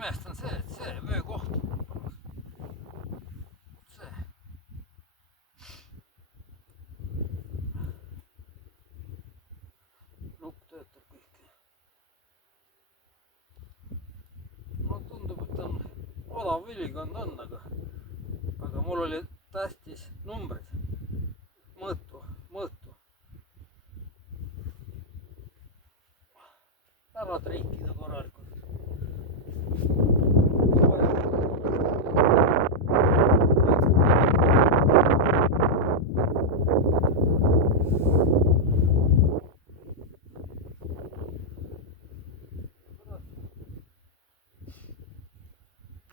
imestan see, et see vöökoht. See. Nupp töötab kõik. No tundub, et on odav ülikond on, aga mul oli tähtis numbrid. Mõõtu. Ära triikida korralikult.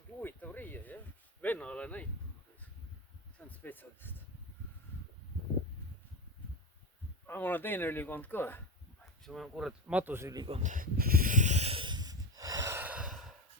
Huvitav riie, jah? Vennale näitab. See on spetsialist. Aga mul on teine ülikond ka. See on kurat matusülikond.